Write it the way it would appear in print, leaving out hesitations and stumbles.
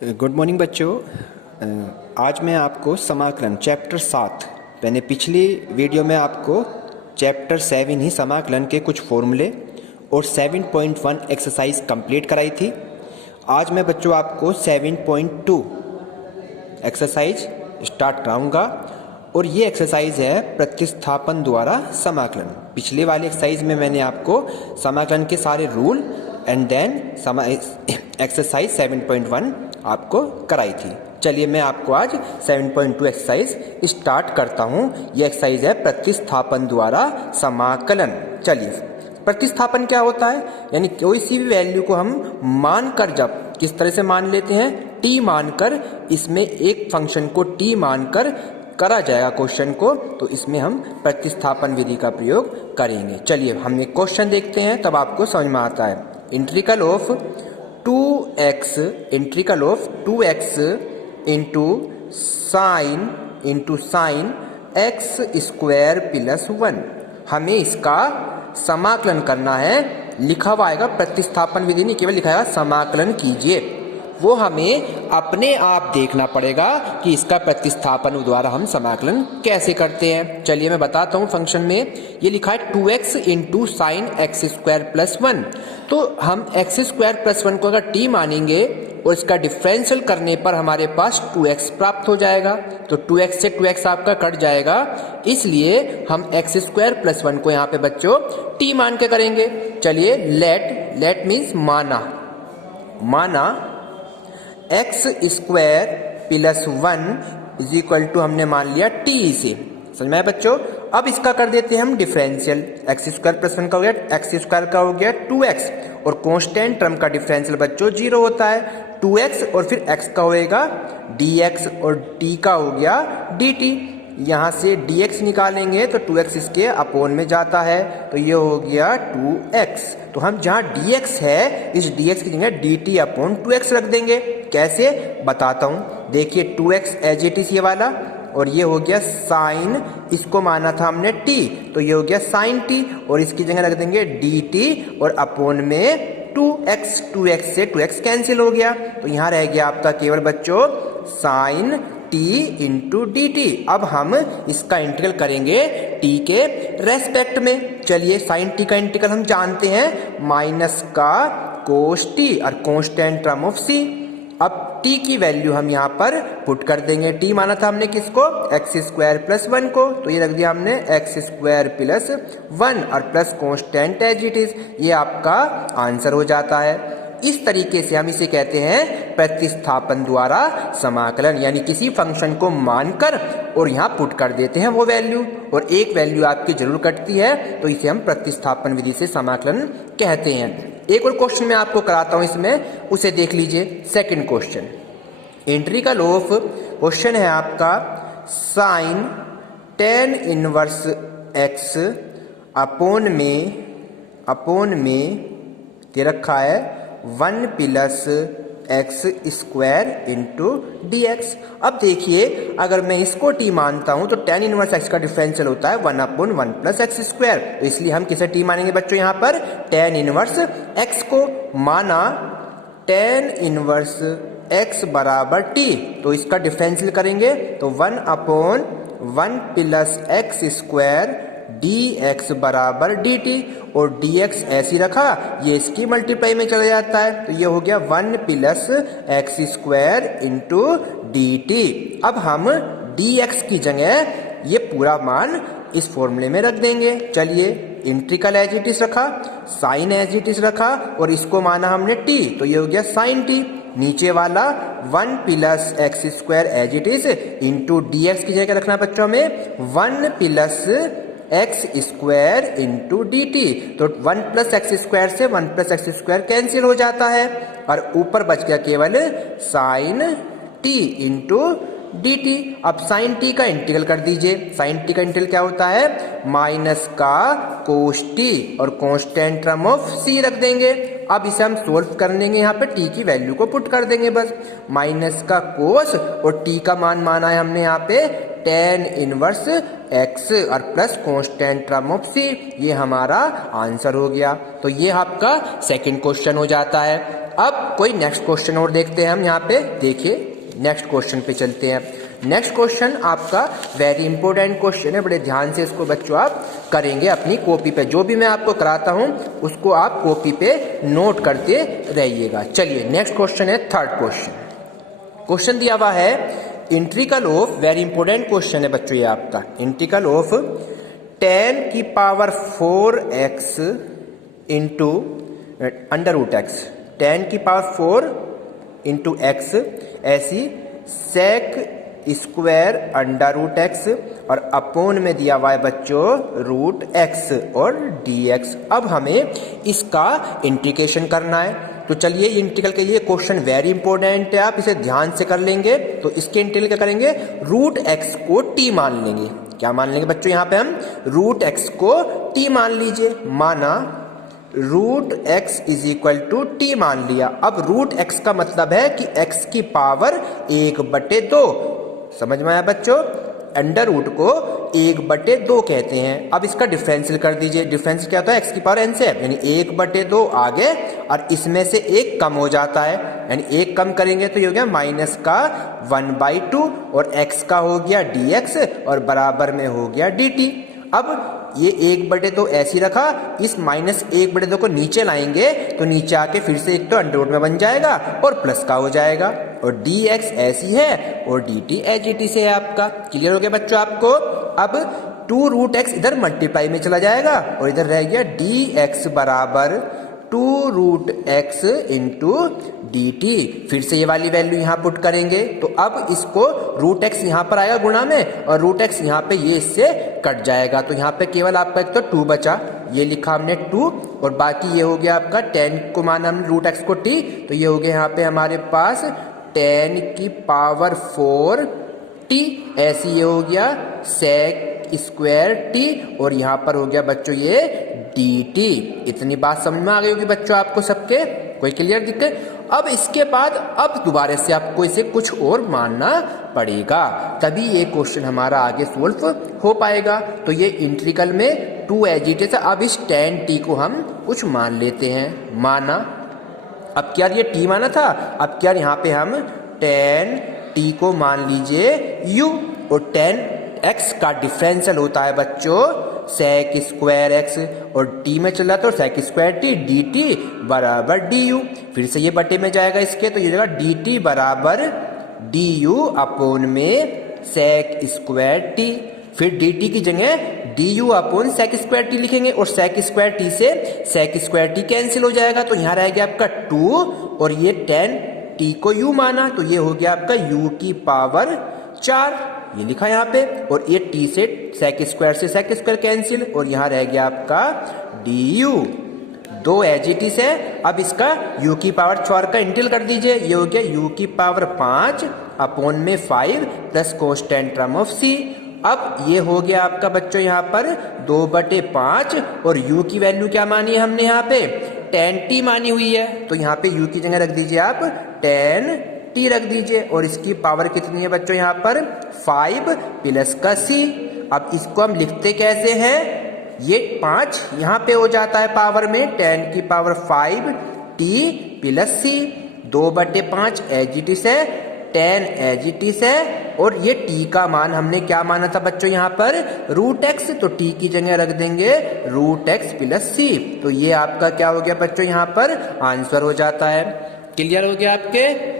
Good morning बच्चों। आज मैं आपको समाकलन चैप्टर 7, मैंने पिछली वीडियो में आपको चैप्टर 7 ही समाकलन के कुछ फॉर्मूले और 7.1 एक्सरसाइज कंप्लीट कराई थी। आज मैं बच्चों आपको 7.2 एक्सरसाइज स्टार्ट कराऊंगा और ये एक्सरसाइज है प्रतिस्थापन द्वारा समाकलन। पिछले वाली एक्सरसाइज में मैंने आपको समाकलन के सारे रूल एंड देन एक्सरसाइज 7.1 आपको कराई थी। चलिए मैं आपको आज 7.2 एक्सरसाइज स्टार्ट करता हूँ। यह एक्सरसाइज है प्रतिस्थापन द्वारा समाकलन। चलिए, प्रतिस्थापन क्या होता है? यानी कोई सी भी वैल्यू को हम मानकर, जब किस तरह से मान लेते हैं, t मानकर, इसमें एक फंक्शन को t मानकर करा जाएगा क्वेश्चन को, तो इसमें हम प्रतिस्थापन विधि का प्रयोग करेंगे। चलिए हम एक क्वेश्चन देखते हैं, तब आपको समझ में आता है। Integral of 2x into sine x square plus 1, हमें इसका समाकलन करना है। लिखा हुआ आएगा प्रतिस्थापन विधि, नहीं केवल लिखा है समाकलन कीजिए। वो हमें अपने आप देखना पड़ेगा कि इसका प्रतिस्थापन द्वारा हम समाकलन कैसे करते हैं। चलिए मैं बताता हूँ। फंक्शन में ये लिखा है 2x into sine x square plus 1, तो हम एक्स स्क्वायर प्लस 1 को अगर t मानेंगे और इसका डिफरेंशियल करने पर हमारे पास 2x प्राप्त हो जाएगा। तो 2x से 2x आपका कट जाएगा, इसलिए हम एक्स स्क्वायर प्लस 1 को यहाँ पे बच्चों t मान के करेंगे। चलिए लेट मीन्स माना x square plus 1 is equal to, हमने मान लिया t से। समझ में आया बच्चों? अब इसका कर देते हैं हम डिफरेंशियल। एक्स स्क्वायर प्लस 1 का हो गया एक्स स्क्वायर का हो गया 2x, और कांस्टेंट टर्म का डिफरेंशियल बच्चों 0 होता है। 2x और फिर x का होएगा dx और t का हो गया dt। यहाँ से dx निकालेंगे तो 2x इसके अपोन में जाता है, तो ये हो गया 2x। तो हम जहाँ dx है, इस dx की जगह dt अपॉन 2x रख देंगे। कैसे बताता हूँ, देखिए 2x एज इट इज ये वाला, और ये हो गया साइन, इसको माना था हमने t, तो ये हो गया साइन t, और इसकी जगह रख देंगे dt और अपोन में 2x से 2x कैंसिल हो गया, तो यहाँ रह गया आपका केवल बच्चों sine t into d t. अब हम इसका इंटीग्रल करेंगे t के रेस्पेक्ट में। चलिए साइन t का इंटीग्रल हम जानते हैं, माइनस का कोस t और कांस्टेंट टर्म ऑफ c। अब t की वैल्यू हम यहाँ पर पुट कर देंगे। t माना था हमने किसको? एक्स स्क्वायर प्लस 1 को, तो ये रख दिया हमने एक्स स्क्वायर प्लस 1 और plus constant as it is. ये आपका आंसर हो जाता है। इस तरीके से हम इसे कहते हैं प्रतिस्थापन द्वारा समाकलन, यानी किसी फंक्शन को मानकर और यहाँ पुट कर देते हैं वो वैल्यू, और एक वैल्यू आपकी जरूर कटती है, तो इसे हम प्रतिस्थापन विधि से समाकलन कहते हैं। एक और क्वेश्चन मैं आपको कराता हूं इसमें, उसे देख लीजिए। Second question, integral of, question है आपका sine tan inverse x upon में दे रखा है 1 plus x square into d x. अब देखिए, अगर मैं इसको t मानता हूं तो tan इनवर्स x का डिफरेंशियल होता है 1 अपॉन 1 प्लस एक्स स्क्वायर, तो इसलिए हम किसे t मानेंगे बच्चों? यहाँ पर tan इनवर्स x को माना tan इनवर्स x बराबर t, तो इसका डिफरेंशियल करेंगे तो 1 upon 1 plus x square dx बराबर dt, और dx ऐसी रखा, ये इसकी मल्टीप्लाई में चला जाता है, तो ये हो गया 1 plus x square into dt। अब हम dx की जगह ये पूरा मान इस फॉर्मूले में रख देंगे। चलिए, इंटीग्रल एज इट इज रखा, साइन एज इट इज रखा, और इसको माना हमने t, तो ये हो गया साइन t। नीचे वाला 1 plus x square as it is into dx की जगह रखना बच्चों में 1 plus x square into d t, तो 1 प्लस एक्स स्क्वायर से 1 प्लस एक्स स्क्वायर कैंसिल हो जाता है, और ऊपर बच गया केवल sine t into d t. अब साइन टी का इंटीग्रल कर दीजिए। साइन टी का इंटीग्रल क्या होता है? माइनस का कोस टी और कांस्टेंट टर्म ऑफ सी रख देंगे। अब इसे हम सोल्व कर लेंगे, यहाँ पे टी की वैल्यू को पुट कर देंगे बस। माइनस का कोस और टी का मान माना है हमने यहाँ पे tan इनवर्स x और plus constant term of c, ये हमारा आंसर हो गया। तो ये आपका सेकंड क्वेश्चन हो जाता है। अब कोई नेक्स्ट क्वेश्चन और देखते हैं हम यहाँ पे। देखिए नेक्स्ट क्वेश्चन पे चलते हैं। नेक्स्ट क्वेश्चन आपका वेरी इंपॉर्टेंट क्वेश्चन है, बड़े ध्यान से इसको बच्चों आप करेंगे अपनी कॉपी पे। जो भी मैं आपको कराता हूं उसको आप कॉपी पे नोट करते रहिएगा। चलिए नेक्स्ट क्वेश्चन है थर्ड क्वेश्चन। क्वेश्चन दिया हुआ है integral of, very important question है बच्चों ये आपका, इंटीग्रल ऑफ 10 की power 4x into under root x, 10 की पावर 4 इंटू एक्स, ऐसी sec square under root x और अपोन में दिया हुआ है बच्चों रूट एक्स और dx। अब हमें इसका इंटीग्रेशन करना है। तो चलिए इंटीग्रल के लिए क्वेश्चन वेरी इंपॉर्टेंट है, आप इसे ध्यान से कर लेंगे। तो इसके इंटीग्रल क्या करेंगे, रूट एक्स को t मान लेंगे। क्या मान लेंगे बच्चों, यहाँ पे हम रूट एक्स को t मान लीजिए, माना root X is equal to T मान लिया। अब रूट एक्स का मतलब है कि x की पावर 1/2, समझ में आया बच्चों। अंडर रूट को 1/2 कहते हैं। अब इसका डिफरेंशियल कर दीजिए। डिफरेंशियल क्या होता है, x की पावर n से, यानी 1/2 आगे और इसमें से 1 कम हो जाता है, यानी 1 कम करेंगे तो ये हो गया माइनस का 1/2 और x का हो गया dx और बराबर में हो गया dt। अब ये 1/2 ऐसी रखा, इस माइनस 1/2 को नीचे लाएंगे तो नीचे आके फिर से एक तो अंडर रूट में बन जाएगा और प्लस का हो जाएगा और dx ऐसी है और dt एज इट इज है आपका। क्लियर हो गया बच्चों आपको। अब 2 रूट एक्स इधर मल्टीप्लाई में चला जाएगा और इधर रह गया dx बराबर 2 रूट एक्स इंटू dt। फिर से ये वाली वैल्यू यहाँ पुट करेंगे तो अब इसको रूट एक्स यहाँ पर आएगा गुणा में और रूट एक्स यहाँ पे ये इससे कट जाएगा। तो यहाँ पे केवल आपका एक तो 2 बचा, ये लिखा हमने 2 और बाकी ये हो गया आपका 10 को माना हमने रूट एक्स को t, तो ये हो गया यहाँ पे हमारे पास 10 की पावर 4 t, ऐसी ये हो गया सेक स्क्वायर t और यहाँ पर हो गया बच्चों ये dt। इतनी बात समझ में आ गई होगी बच्चों आपको सबके, कोई क्लियर दिक्कत। अब इसके बाद अब दोबारा से आपको इसे कुछ और मानना पड़ेगा, तभी ये क्वेश्चन हमारा आगे सोल्व हो पाएगा। तो ये इंटीग्रल में 2 एज इट इज। अब इस tan t को हम कुछ मान लेते हैं, माना। अब क्या ये t माना था, अब क्या यहाँ पे हम tan t को मान लीजिए u और tan x का डिफरेंशियल होता है बच्चों सेक स्क्वायर एक्स और t में चल रहा था और सेक स्क्वायर t dt बराबर du। फिर से ये बटे में जाएगा इसके, तो ये जाएगा dt बराबर du अपोन में सेक स्क्वायर t। फिर dt की जगह du upon sec square t लिखेंगे और सेक स्क्वायर t से सेक स्क्वायर t कैंसिल हो जाएगा। तो यहाँ रह गया आपका 2 और ये tan t को u माना तो ये हो गया आपका u की पावर 4, ये लिखा यहाँ पे, और ये t से सेक स्क्वायर कैंसिल और यहाँ रह गया आपका du। 2 एज इट इज है। अब इसका u की पावर 4 का इंटीग्रल कर दीजिए, ये हो गया u की पावर 5 अपोन में 5 plus constant term of c। अब ये हो गया आपका बच्चों यहाँ पर 2/5 और u की वैल्यू क्या मानी है हमने यहाँ पे tan t मानी हुई है, तो यहाँ पे u की जगह रख दीजिए आप tan t रख दीजिए और इसकी पावर कितनी है बच्चों यहाँ पर 5 प्लस का c। अब इसको हम लिखते कैसे हैं, ये 5 यहाँ पे हो जाता है पावर में tan की power 5 t plus c, 2/5 as it is है, tan एज इट इज है और ये t का मान हमने क्या माना था बच्चों यहाँ पर रूट x, तो t की जगह रख देंगे रूट x प्लस c। तो ये आपका क्या हो गया बच्चों यहाँ पर आंसर हो जाता है। क्लियर हो गया आपके।